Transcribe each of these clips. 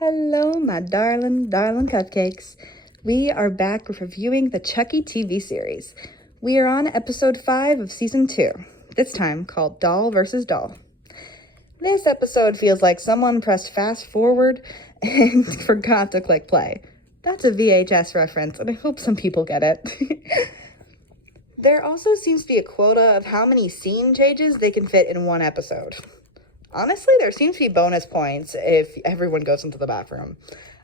Hello, my darling cupcakes. We are back reviewing the Chucky TV series. We are on episode 5 of season 2, this time called Doll vs. Doll. This episode feels like someone pressed fast forward and forgot to click play. That's a VHS reference, and I hope some people get it. There also seems to be a quota of how many scene changes they can fit in one episode. Honestly, there seems to be bonus points if everyone goes into the bathroom.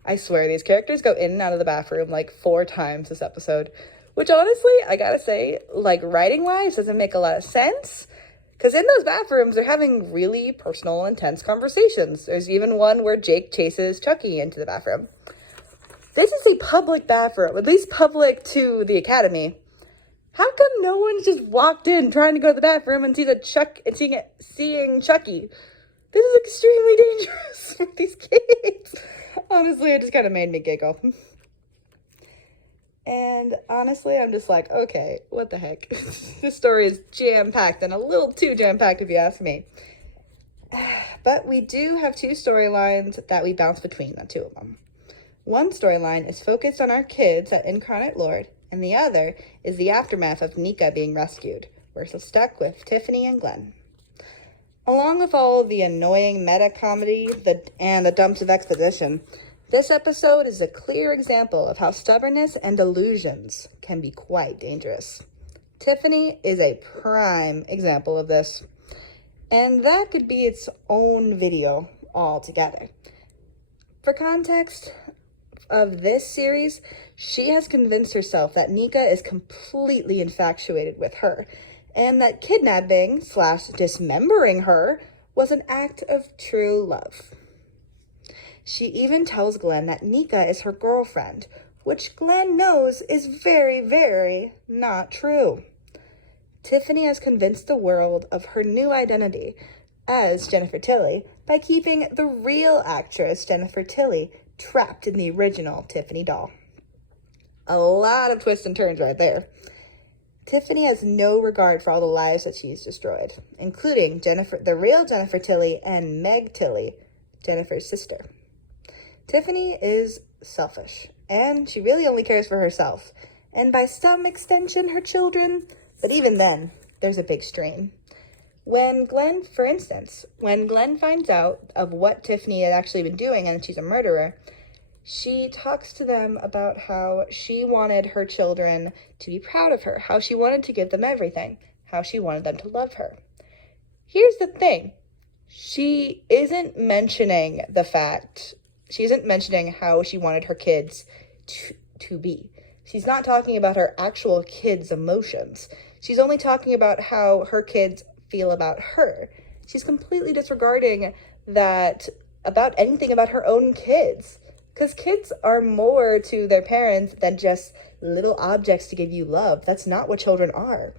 I swear, these characters go in and out of the bathroom like 4 times this episode. Which honestly, I gotta say, like writing-wise, doesn't make a lot of sense. Because in those bathrooms, they're having really personal, intense conversations. There's even one where Jake chases Chucky into the bathroom. This is a public bathroom, at least public to the academy. How come no one's just walked in trying to go to the bathroom and seeing Chucky? This is extremely dangerous with these kids. Honestly, it just kind of made me giggle. And honestly, I'm just like, okay, what the heck? This story is jam-packed, and a little too jam-packed if you ask me. But we do have 2 storylines that we bounce between, the 2 of them. One storyline is focused on our kids at Incarnate Lord, and the other is the aftermath of Nika being rescued. We're still stuck with Tiffany and Glenn. Along with all the annoying meta-comedy and the dumps of exposition, this episode is a clear example of how stubbornness and delusions can be quite dangerous. Tiffany is a prime example of this, and that could be its own video altogether. For context of this series, she has convinced herself that Nika is completely infatuated with her, and that kidnapping/dismembering her was an act of true love. She even tells Glenn that Nika is her girlfriend, which Glenn knows is very, very not true. Tiffany has convinced the world of her new identity as Jennifer Tilly by keeping the real actress Jennifer Tilly trapped in the original Tiffany doll. A lot of twists and turns right there. Tiffany has no regard for all the lives that she's destroyed, including the real Jennifer Tilly and Meg Tilly, Jennifer's sister. Tiffany is selfish, and she really only cares for herself, and by some extension, her children, but even then, there's a big strain. When Glenn finds out of what Tiffany had actually been doing and she's a murderer, she talks to them about how she wanted her children to be proud of her, how she wanted to give them everything, how she wanted them to love her. Here's the thing. She isn't mentioning how she wanted her kids to be. She's not talking about her actual kids' emotions. She's only talking about how her kids feel about her. She's completely disregarding anything about her own kids. Because kids are more to their parents than just little objects to give you love. That's not what children are.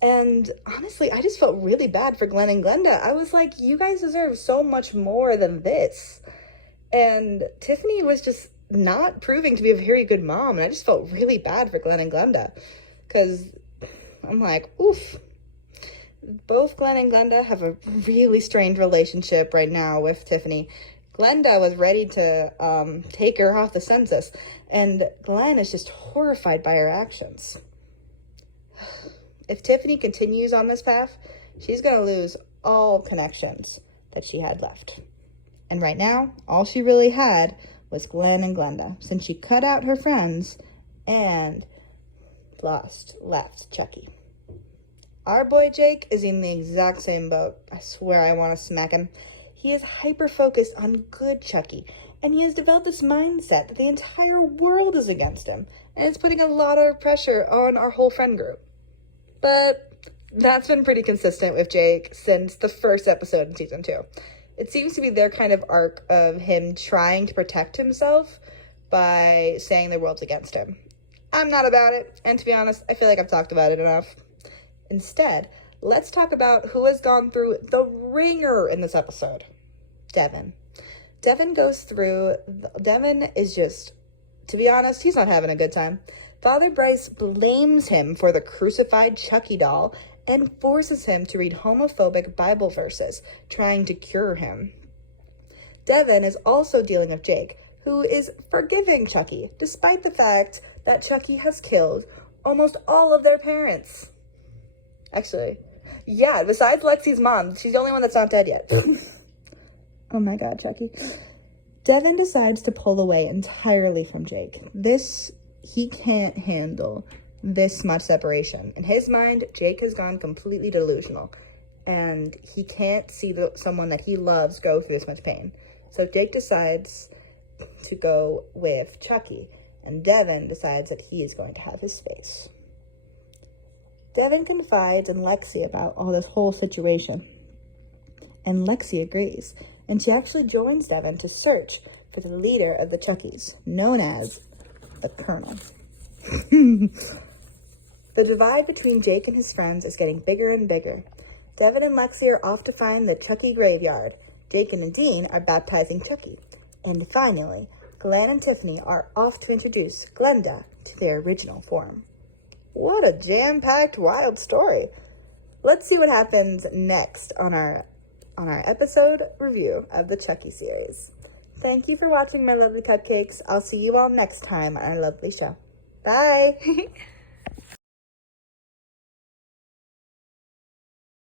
And honestly, I just felt really bad for Glenn and Glenda. I was like, you guys deserve so much more than this. And Tiffany was just not proving to be a very good mom. And I just felt really bad for Glenn and Glenda. Because I'm like, oof. Both Glenn and Glenda have a really strained relationship right now with Tiffany. Glenda was ready to take her off the census, and Glenn is just horrified by her actions. If Tiffany continues on this path, she's going to lose all connections that she had left. And right now, all she really had was Glenn and Glenda, since she cut out her friends and left Chucky. Our boy Jake is in the exact same boat. I swear I want to smack him. He is hyper-focused on good Chucky, and he has developed this mindset that the entire world is against him, and it's putting a lot of pressure on our whole friend group. But that's been pretty consistent with Jake since the first episode in season 2. It seems to be their kind of arc of him trying to protect himself by saying the world's against him. I'm not about it, and to be honest, I feel like I've talked about it enough. Instead, let's talk about who has gone through the ringer in this episode. Devon. Devon is just, to be honest, he's not having a good time. Father Bryce blames him for the crucified Chucky doll and forces him to read homophobic Bible verses, trying to cure him. Devon is also dealing with Jake, who is forgiving Chucky, despite the fact that Chucky has killed almost all of their parents. Actually, yeah, besides Lexi's mom, she's the only one that's not dead yet. Oh my god, Chucky. Devon decides to pull away entirely from Jake. He can't handle this much separation. In his mind, Jake has gone completely delusional, and he can't see someone that he loves go through this much pain. So Jake decides to go with Chucky, and Devon decides that he is going to have his space. Devon confides in Lexi about all this whole situation, and Lexi agrees, and she actually joins Devon to search for the leader of the Chuckies, known as the Colonel. The divide between Jake and his friends is getting bigger and bigger. Devon and Lexi are off to find the Chucky graveyard. Jake and Nadine are baptizing Chucky. And finally, Glenn and Tiffany are off to introduce Glenda to their original form. What a jam-packed, wild story. Let's see what happens next on our episode review of the Chucky series. Thank you for watching, my lovely cupcakes. I'll see you all next time on our lovely show. Bye!